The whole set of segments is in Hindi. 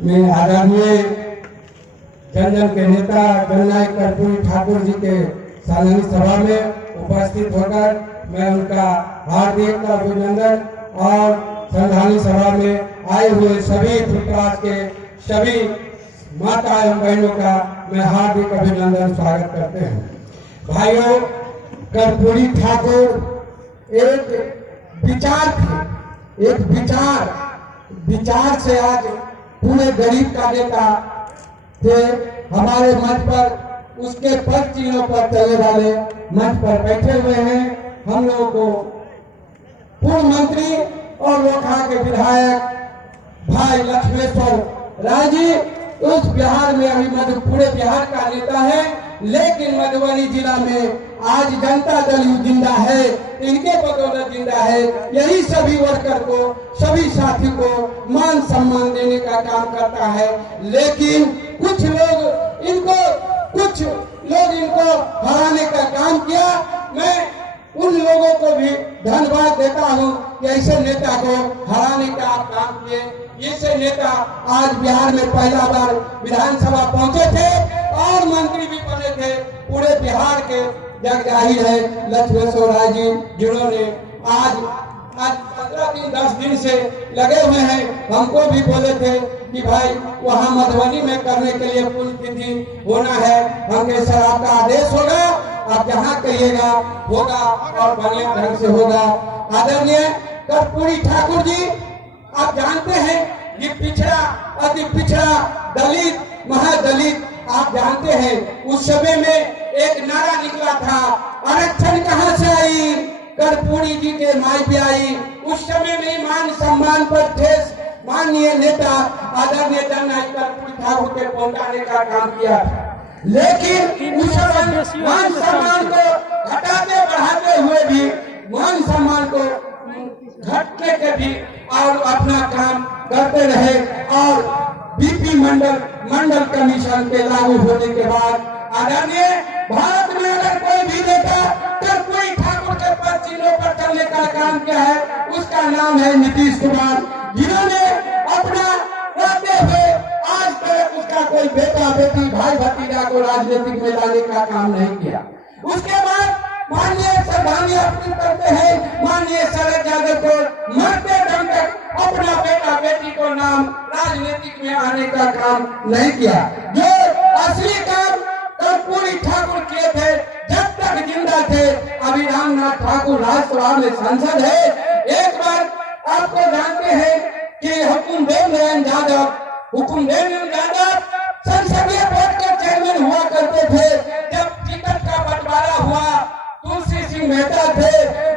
में आदरणीय जनजन के नेता जननायक कर्पूरी ठाकुर जी के सालानी सभा में उपस्थित होकर मैं उनका हार्दिक अभिनंदन और श्रद्धांजलि सभा में आए हुए सभी पुत्राज के सभी माता एवं बहनों का मैं हार्दिक अभिनंदन स्वागत करते हैं। भाइयों, कर्पूरी ठाकुर एक विचार थे, एक विचार से आज पूरे गरीब का नेता थे। हमारे मंच पर उसके पद चिन्हों पर चलने वाले मंच पर बैठे हुए हैं। हम लोगों को पूर्व मंत्री और लोकहा के विधायक भाई लक्ष्मेश्वर राय जी उस बिहार में अभी पूरे बिहार का नेता है, लेकिन मधुबनी जिला में आज जनता दल जिंदा है, इनके बदौलत जिंदा है। यही सभी वर्कर को, सभी साथी को मान सम्मान देने का काम करता है। लेकिन कुछ लोग इनको हराने का काम किया। मैं उन लोगों को भी धन्यवाद देता हूं कि ऐसे नेता को हराने का आप काम किए। ऐसे नेता आज बिहार में पहला बार विधानसभा पहुंचे थे और मंत्री भी बने थे। पूरे बिहार के जग जाहिर है लक्ष्मेश्वर राय जी, जिन्होंने आज 15 दिन 10 दिन से लगे हुए हैं। हमको भी बोले थे कि भाई वहाँ मधुबनी में करने के लिए पुण्यतिथि होना है। हमने सर आपका आदेश होगा, आप जहाँ कहिएगा होगा और बढ़िया ढंग से होगा। आदरणीय कर्पूरी ठाकुर जी, आप जानते हैं ये पिछड़ा, अति पिछड़ा, दलित, महादलित, आप जानते हैं उस समय में एक नारा निकला था, आरक्षण कहाँ से आई, कर्पूरी जी के माई भी आई। उस समय में मान सम्मान पर ठेस माननीय नेता आदरणीय जननायक कर्पूरी ठाकुर के पहुंचाने का काम किया था। लेकिन उस मान सम्मान को घटाते बढ़ाते हुए भी, मान सम्मान को घटने के भी और अपना काम करते रहे। और बीपी मंडल कमीशन के लागू होने के बाद आदरणीय भारत में अगर कोई भी नेता कर्पूरी ठाकुर के पद चिन्हों पर चलने का काम किया है, उसका नाम है नीतीश कुमार, जिन्होंने अपना रहते हुए आज तक उसका कोई बेटा बेटी भाई भतीजा को राजनीतिक में लाने का काम नहीं किया। उसके बाद माननीय श्रद्धांजलि अर्पित करते हैं माननीय शरद यादव को, मरते दम तक अपना बेटा बेटी को नाम राजनीतिक में आने का काम नहीं किया। जो असली काम कर्पूरी ठाकुर किए थे जब तक जिंदा थे। अभी रामनाथ ठाकुर राज्यसभा में सांसद है। एक बार आपको जानते हैं कि हुकुमदेव यादव संसदीय बोर्ड के चेयरमैन हुआ करते थे। जब टिकट का बंटवारा हुआ, तुलसी सिंह मेहता थे,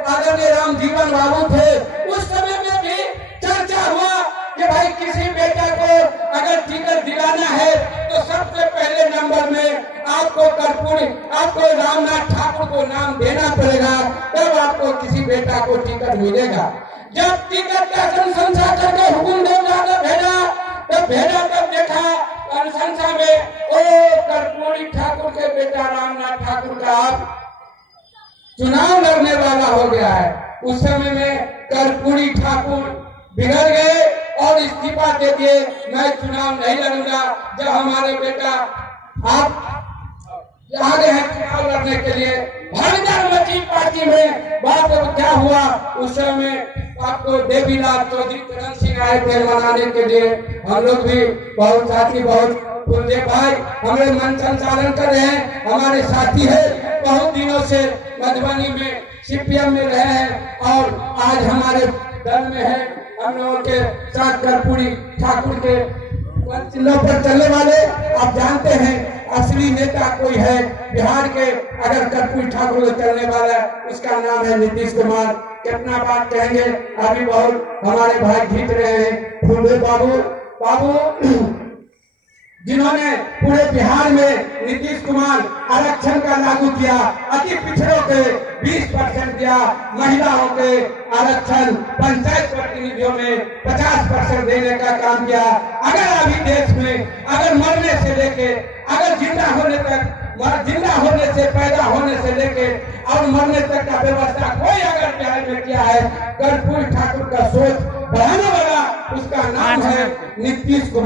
आदरणीय रामजीवन बाबू थे, उस समय में भी चर्चा हुआ कि भाई किसी बेटा को अगर टिकट दिलाना है तो सबसे पहले नंबर में आपको रामनाथ ठाकुर को नाम देना पड़ेगा, तब आपको किसी बेटा को टिकट मिलेगा। जब टिकट का अनुशंसा करके हुकुमदेव यादव भेजा तब देखा अनुशंसा में कर्पूरी ठाकुर के बेटा रामनाथ ठाकुर का अब चुनाव लड़ने वाला हो गया है। उस समय में कर्पूरी ठाकुर बिगड़ गए और इस्तीफा दे दिए, मैं चुनाव नहीं लड़ूंगा। जब हमारे बेटा आप आ गए हैं चुनाव लड़ने के लिए, भगदड़ मची पार्टी में। बात क्या हुआ, उस समय आपको देवीलाल चौधरी करण सिंह आए थे मनाने के लिए। हम लोग भी बहुत साथी, बहुत कुलदेव भाई हमें मन संचालन कर रहे हैं, हमारे साथी है, बहुत दिनों से मधुबनी में सीपीएम में रहे हैं और आज हमारे दल में है। हम लोगों के साथ कर्पूरी ठाकुर के चिन्हों पर चलने वाले, आप जानते हैं असली नेता कोई है बिहार के, अगर कर्पूरी ठाकुर को चलने वाला उसका नाम है नीतीश कुमार। कितना बात कहेंगे, अभी बहुत हमारे भाई जीत रहे हैं, फूलदेव बाबू जिन्होंने पूरे बिहार में नीतीश कुमार आरक्षण का लागू किया, अति पिछड़ों के 20% दिया, महिलाओं के आरक्षण, पंचायत प्रतिनिधियों में 50% देने का काम किया। अगर अभी देश में अगर मरने से लेके अगर जिंदा होने से, पैदा होने से लेके और मरने तक का व्यवस्था कोई अगर बिहार में किया है, कर्पूरी ठाकुर का सोच बढ़ाने वाला, उसका नाम है नीतीश कुमार।